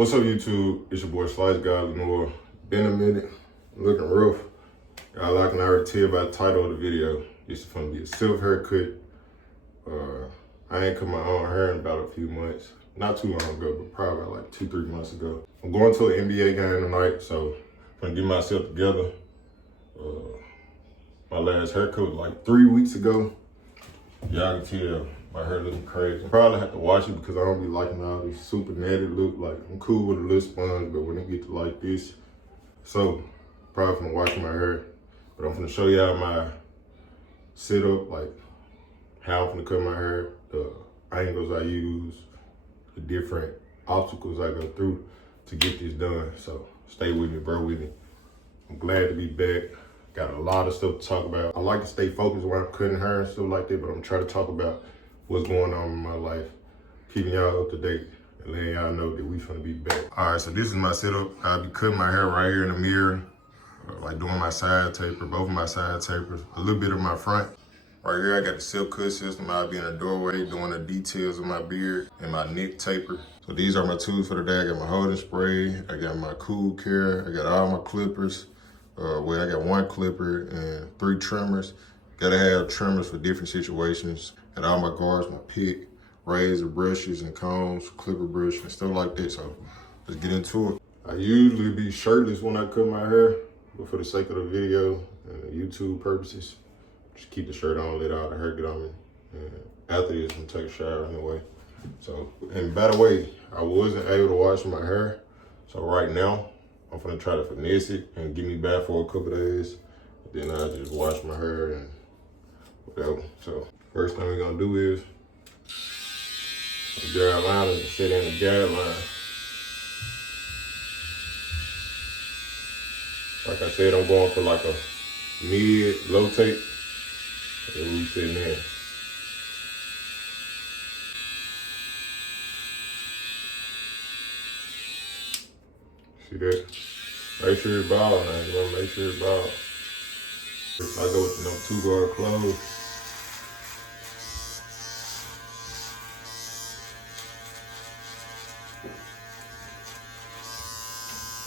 What's up, YouTube? It's your boy SliceGod, LilNoah. Been a minute, looking rough. Y'all, I can already tell by the title of the video. This is gonna be a silk haircut. I ain't cut my own hair in about a few months. Not too long ago, but probably like 2-3 months ago. I'm going to an NBA game tonight, so I'm gonna get myself together. My last haircut was like 3 weeks ago. Y'all can tell my hair looking crazy. Probably have to wash it because I don't be liking all these super netted look. Like, I'm cool with a little sponge, but when it get to like this, so probably gonna wash my hair. But I'm gonna show y'all my setup, like how I'm gonna cut my hair, the angles I use, the different obstacles I go through to get this done. So stay with me, bro, with me. I'm glad to be back. Got a lot of stuff to talk about. I like to stay focused when I'm cutting hair and stuff like that, but I'm trying to talk about what's going on in my life, keeping y'all up to date and letting y'all know that we finna be back. All right, so this is my setup. I'll be cutting my hair right here in the mirror, like doing my side taper, both of my side tapers, a little bit of my front. Right here, I got the silk cut system. I'll be in the doorway doing the details of my beard and my neck taper. So these are my tools for the day. I got my holding spray, I got my cool care, I got all my clippers. I got 1 clipper and 3 trimmers. Gotta have trimmers for different situations. Got all my guards, my pick, razor brushes and combs, clipper brush and stuff like that. So let's get into it. I usually be shirtless when I cut my hair, but for the sake of the video and the YouTube purposes, just keep the shirt on, let all the hair get on me. And after this, I'm gonna take a shower anyway. So, and by the way, I wasn't able to wash my hair. So right now, I'm gonna try to finesse it and get me back for a couple days. Then I'll just wash my hair and whatever. So first thing we're gonna do is guideline and set in the guideline. Like I said, I'm going for like a mid-low tape. And we sitting in. See that? Make sure it's bald now. You wanna make sure it's bald. I go with them 2-guard clothes.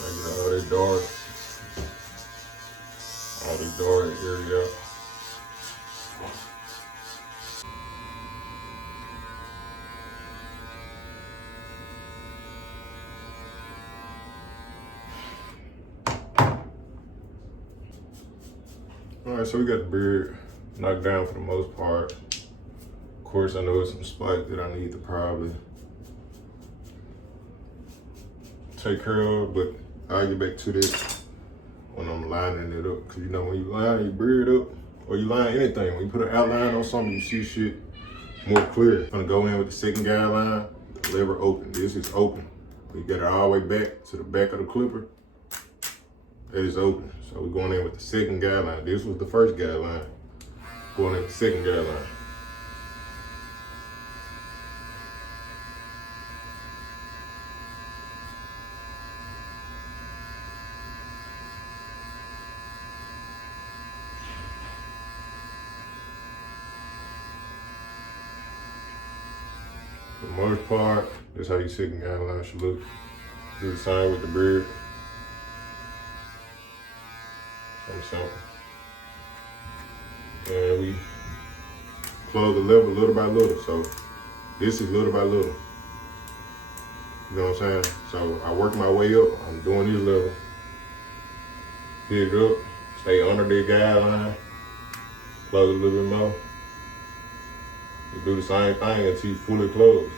I get all that dark area. All right, so we got the beard knocked down for the most part. Of course, I know there's some spikes that I need to probably take care of, but I'll get back to this when I'm lining it up. Cause you know, when you line your beard up, or you line anything, when you put an outline on something, you see shit more clear. I'm gonna go in with the second guideline, the lever open. This is open. We got it all the way back to the back of the clipper. It is open. So we're going in with the second guideline. This was the first guideline. Going in with the second guideline. For the most part, that's how your second guideline should look. Do the same with the beard. Something. And we close the level little by little. So this is little by little. You know what I'm saying? So I work my way up. I'm doing this level. Hit it up. Stay under the guideline. Close a little bit more. You do the same thing until you fully close.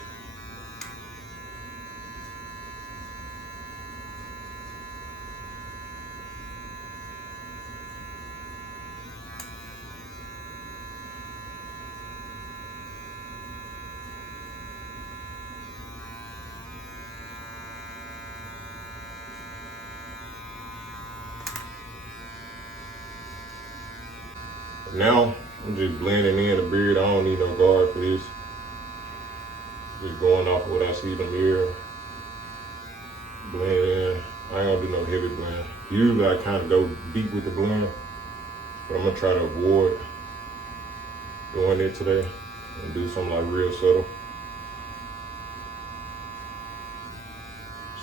Now, I'm just blending in the beard. I don't need no guard for this. Just going off what I see in the mirror. Blend in. I ain't gonna do no heavy blend. Usually I kind of go deep with the blend, but I'm gonna try to avoid doing it today and do something like real subtle.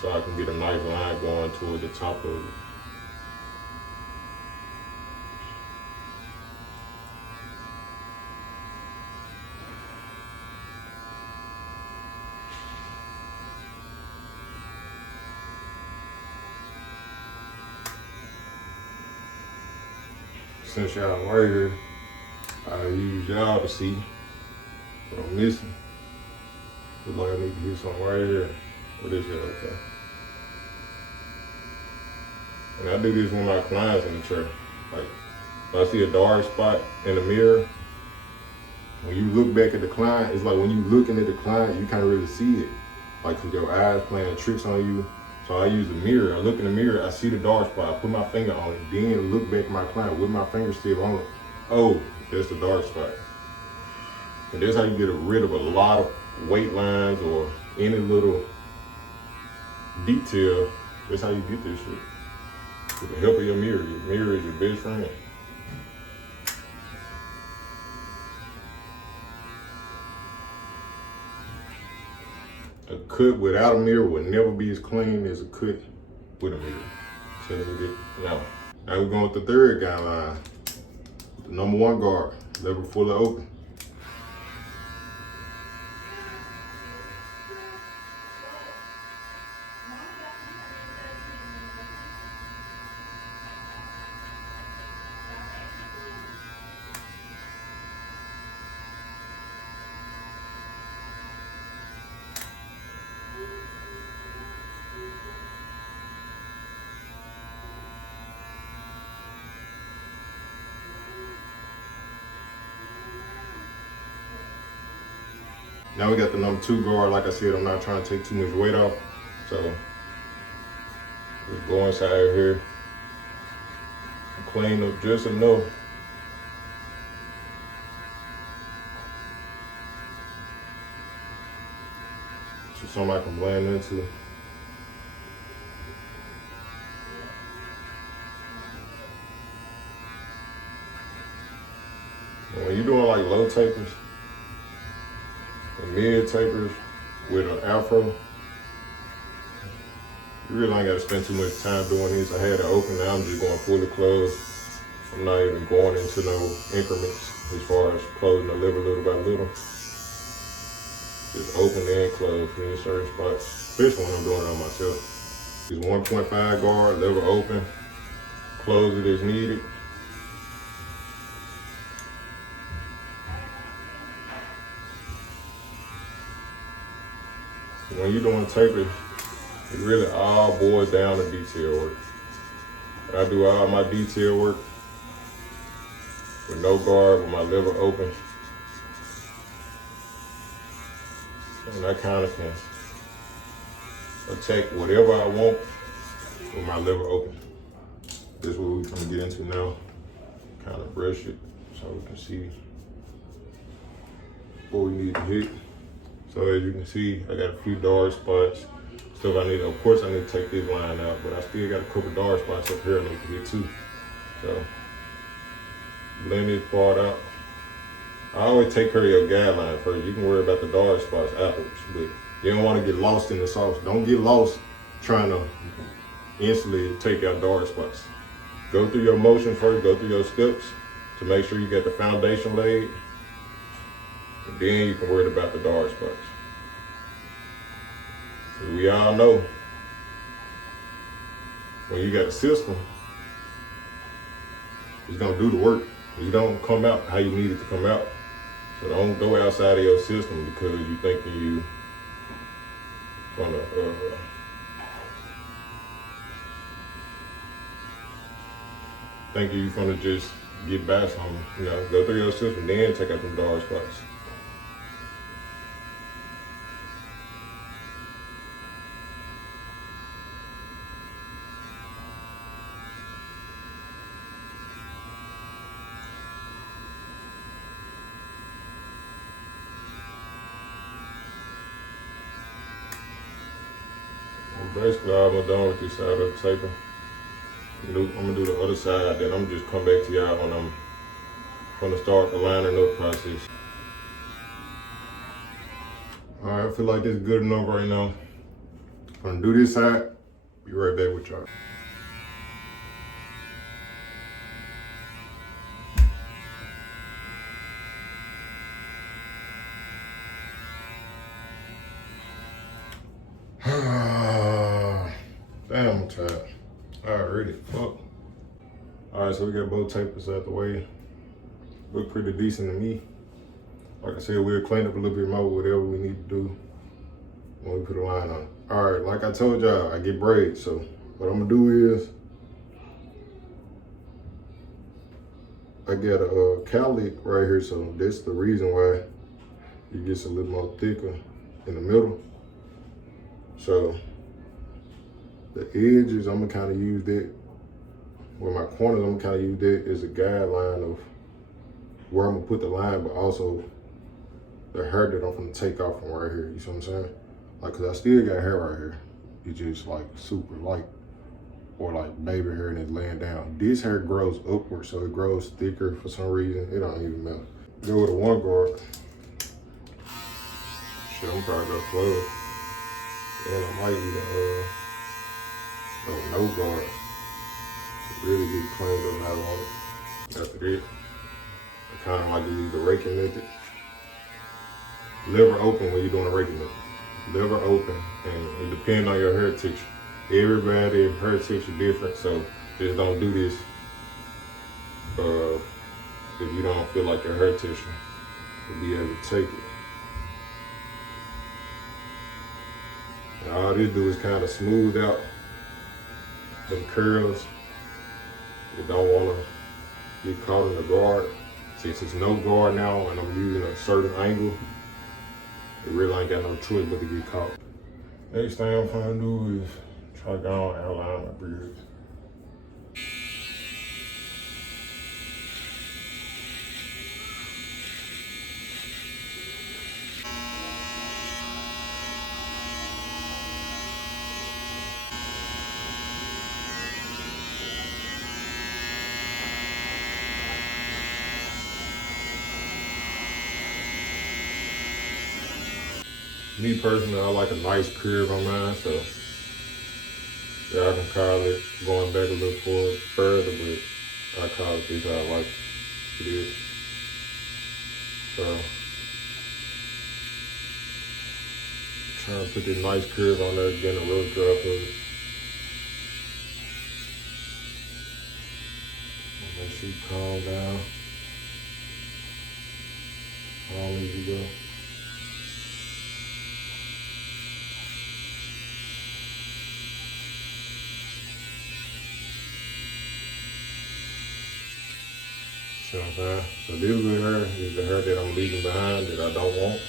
So so I can get a nice line going toward the top of it. Since y'all right here, I use y'all to see what I'm missing. Look like I need to get something right here. What is that? Okay. And I do this with my clients in the chair. Like, if I see a dark spot in the mirror, when you look back at the client, it's like when you looking at the client, you can't really see it. Like, cause your eyes playing tricks on you. So I use the mirror. I look in the mirror, I see the dark spot, I put my finger on it, then look back at my client with my finger still on it. Oh, that's the dark spot. And that's how you get rid of a lot of weight lines or any little detail. That's how you get this shit. With the help of your mirror. Your mirror is your best friend. A cut without a mirror will never be as clean as a cut with a mirror. So now we're going with the third guideline. The number 1 guard, lever fully open. Now we got the number 2 guard. Like I said, I'm not trying to take too much weight off. So just go inside here, clean up just enough. So somebody can blend into. And when you're doing like low tapers, and mid tapers with an afro, you really ain't gotta spend too much time doing this. I had it open, now I'm just going fully closed. I'm not even going into no increments as far as closing the liver little by little. Just open and close in certain spots, especially when I'm doing it on myself. Use 1.5 guard, liver open, close it as needed. When you're doing tapers, it really all boils down to detail work. I do all my detail work with no guard, with my liver open. And I kind of can attack whatever I want with my liver open. This is what we're gonna get into now. Kind of brush it so we can see what we need to hit. So as you can see, I got a few dark spots. Stuff I need, of course I need to take this line out, but I still got a couple dark spots up here I need to hit too. So blend this part out. I always take care of your guideline first. You can worry about the dark spots afterwards, but you don't want to get lost in the sauce. Don't get lost trying to instantly take out dark spots. Go through your motion first, go through your steps to make sure you get the foundation laid. And then you can worry about the dark spots. As we all know, when you got a system, it's gonna do the work. You don't come out how you need it to come out. So don't go outside of your system because you thinking you gonna just get by something. You know, go through your system, then take out them dark spots. Basically, I'm done with this side of the taper. I'm gonna do the other side, then I'm just come back to y'all when I'm gonna start the lining up process. All right, I feel like this is good enough right now. Gonna do this side. Be right back with y'all. Damn, I'm tired. Already, fuck. Alright, so we got both tapers out the way. Look pretty decent to me. Like I said, we'll clean up a little bit more, whatever we need to do when we put a line on it. Alright, like I told y'all, I get braids, so what I'm gonna do is, I got a cowlick right here, so that's the reason why it gets a little more thicker in the middle. So the edges, I'm gonna kind of use that. With my corners, I'm gonna kind of use that as a guideline of where I'm gonna put the line, but also the hair that I'm gonna take off from right here. You see what I'm saying? Like, cause I still got hair right here. It's just like super light, or like baby hair and it's laying down. This hair grows upward, so it grows thicker for some reason. It don't even matter. Go with a 1 guard. Shit, I'm probably gonna close. And I might even no guard. Really get cleaned up out on it. After that, I kind of like to use the raking method. Lever open when you're doing a raking method. Lever open, and it depends on your hair texture. Everybody's hair texture different, so just don't do this if you don't feel like your hair texture will be able to take it. And all this do is kind of smooth out the curls. You don't want to get caught in the guard. Since it's no guard now and I'm using a certain angle, it really ain't got no choice but to get caught. Next thing I'm trying to do is try to go and outline my beard. Me personally, I like a nice curve on mine, so y'all can call it going back a little further, but I call it this how I like it is. So, trying to put this nice curve on there, getting a rough drop of it. Make sure you calm down. How long you go? See what I'm saying? So this good hair is the hair that I'm leaving behind that I don't want.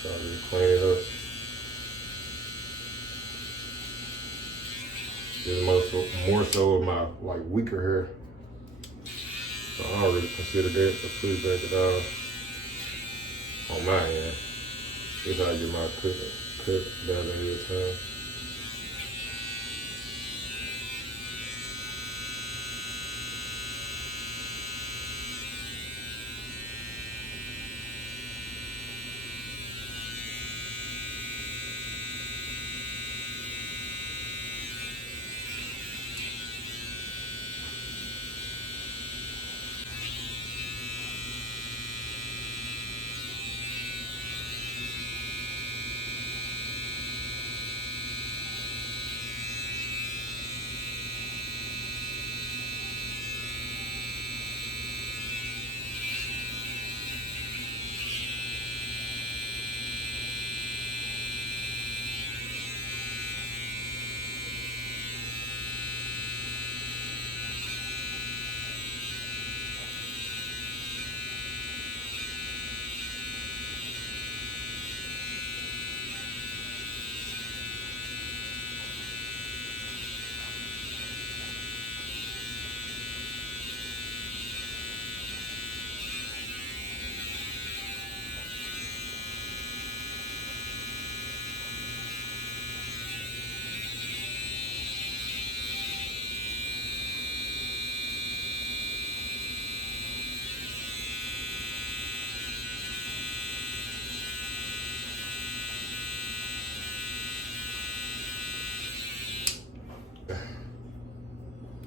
So I just clean it up. This is more so of my like weaker hair. So I don't really consider that, so please back it off on my end. This is how I get my cut down ahead of time.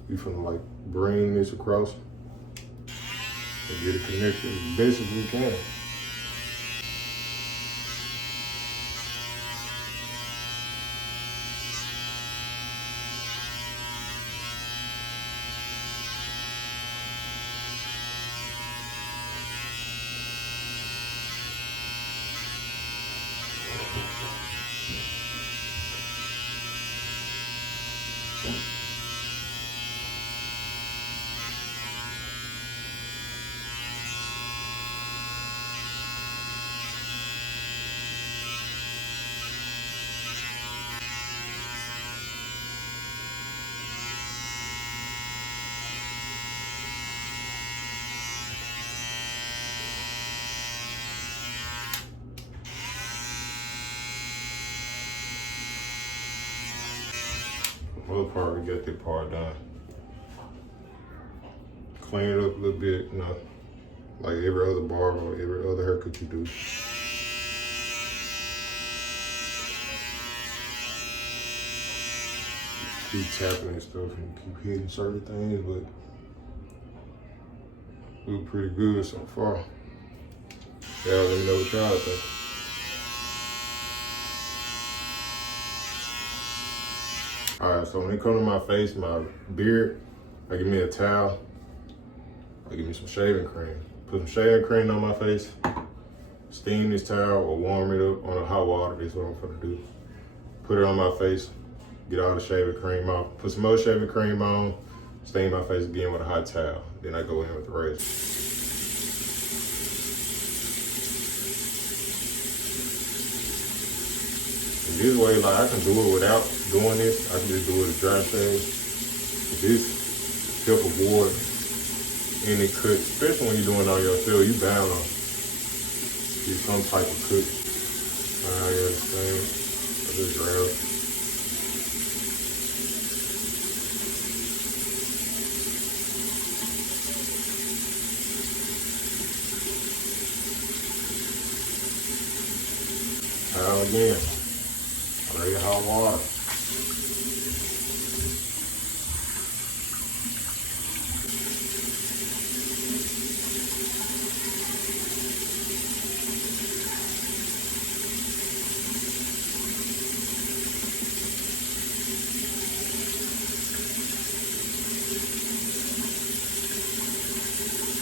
We finna like bring this across and get it connected as best as we can. Other part, we got that part done. Clean it up a little bit, you know, like every other barber or every other haircut you do. Keep tapping and stuff and keep hitting certain things, but we were pretty good so far. Y'all let me know what y'all think. All right, so when it comes to my face, my beard, I give me a towel. I give me some shaving cream. Put some shaving cream on my face. Steam this towel or warm it up on a hot water. That's what I'm gonna do. Put it on my face. Get all the shaving cream off. Put some more shaving cream on. Steam my face again with a hot towel. Then I go in with the razor. And this way, like I can do it without doing this. I can just do it as dry shave. This help avoid any cut, especially when you're doing it on yourself. You bound on get some type of cut. I understand. I just grab. Towel again. Ready hot water.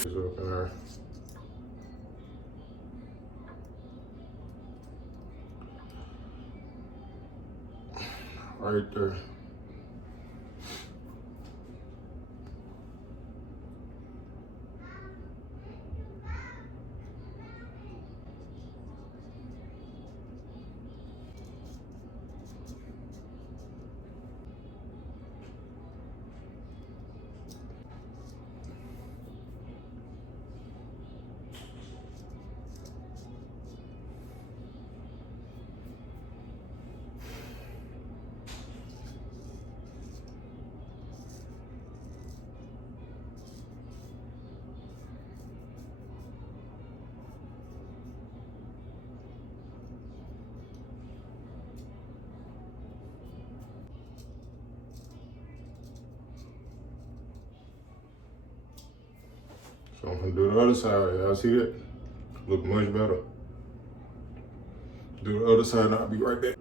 Up in there. Right there. So I'm gonna do the other side. Y'all see that? Look much better. Do the other side and I'll be right back.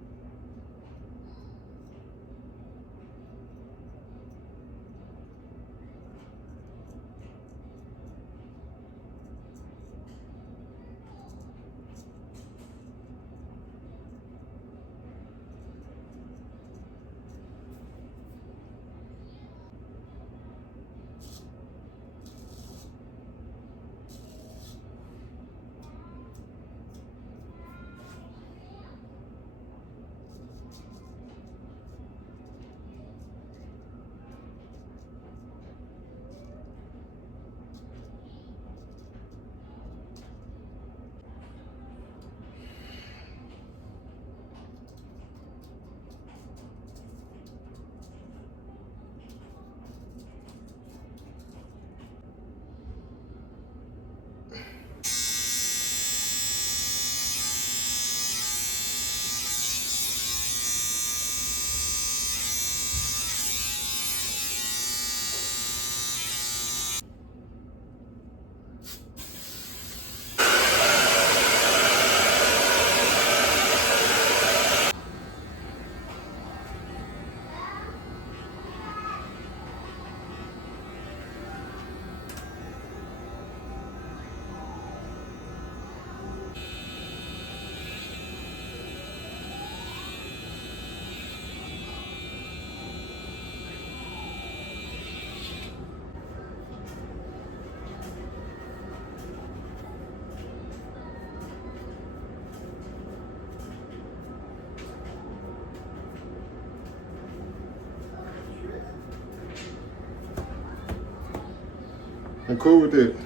I'm cool with it.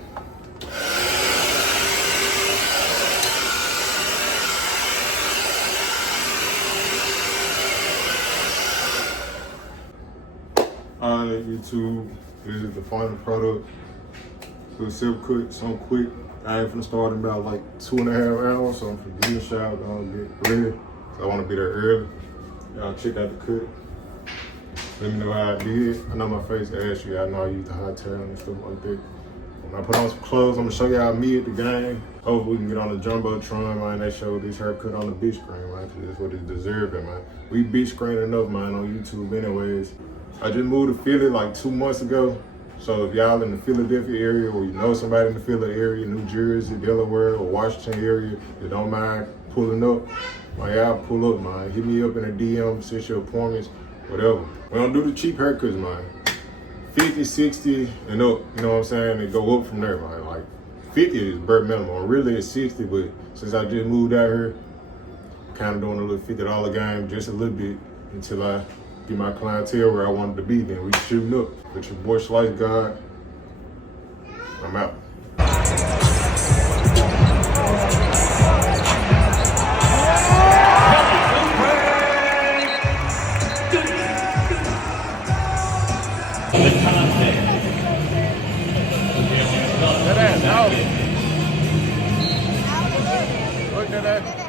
Alright, YouTube, this is the final product. So it's self-cut, so I'm quick. I ain't finna start in about like 2.5 hours, so I'm finna get in the shower, gonna get ready. So I wanna be there early. Y'all check out the cut. Let me know how I did. I know my face asked you, I know I use the hot towel and stuff like that. When I put on some clothes, I'm gonna show y'all me at the game. Hopefully we can get on the Jumbotron, man. They showed this haircut on the beach screen, man, because that's what it's deserving, man. We beach screen enough, man, on YouTube anyways. I just moved to Philly like 2 months ago. So if y'all in the Philadelphia area or you know somebody in the Philly area, New Jersey, Delaware, or Washington area that don't mind pulling up, man, y'all pull up, man. Hit me up in a DM, set your appointments, whatever. We don't do the cheap haircuts, man. 50, 60, and up, you know what I'm saying? And go up from there, man. Like 50 is bare minimum. Really it's 60, but since I just moved out here, kind of doing a little $50 game, just a little bit until I get my clientele where I wanted to be. Then we shooting up. With your boy SliceGod. I'm out. Look at that.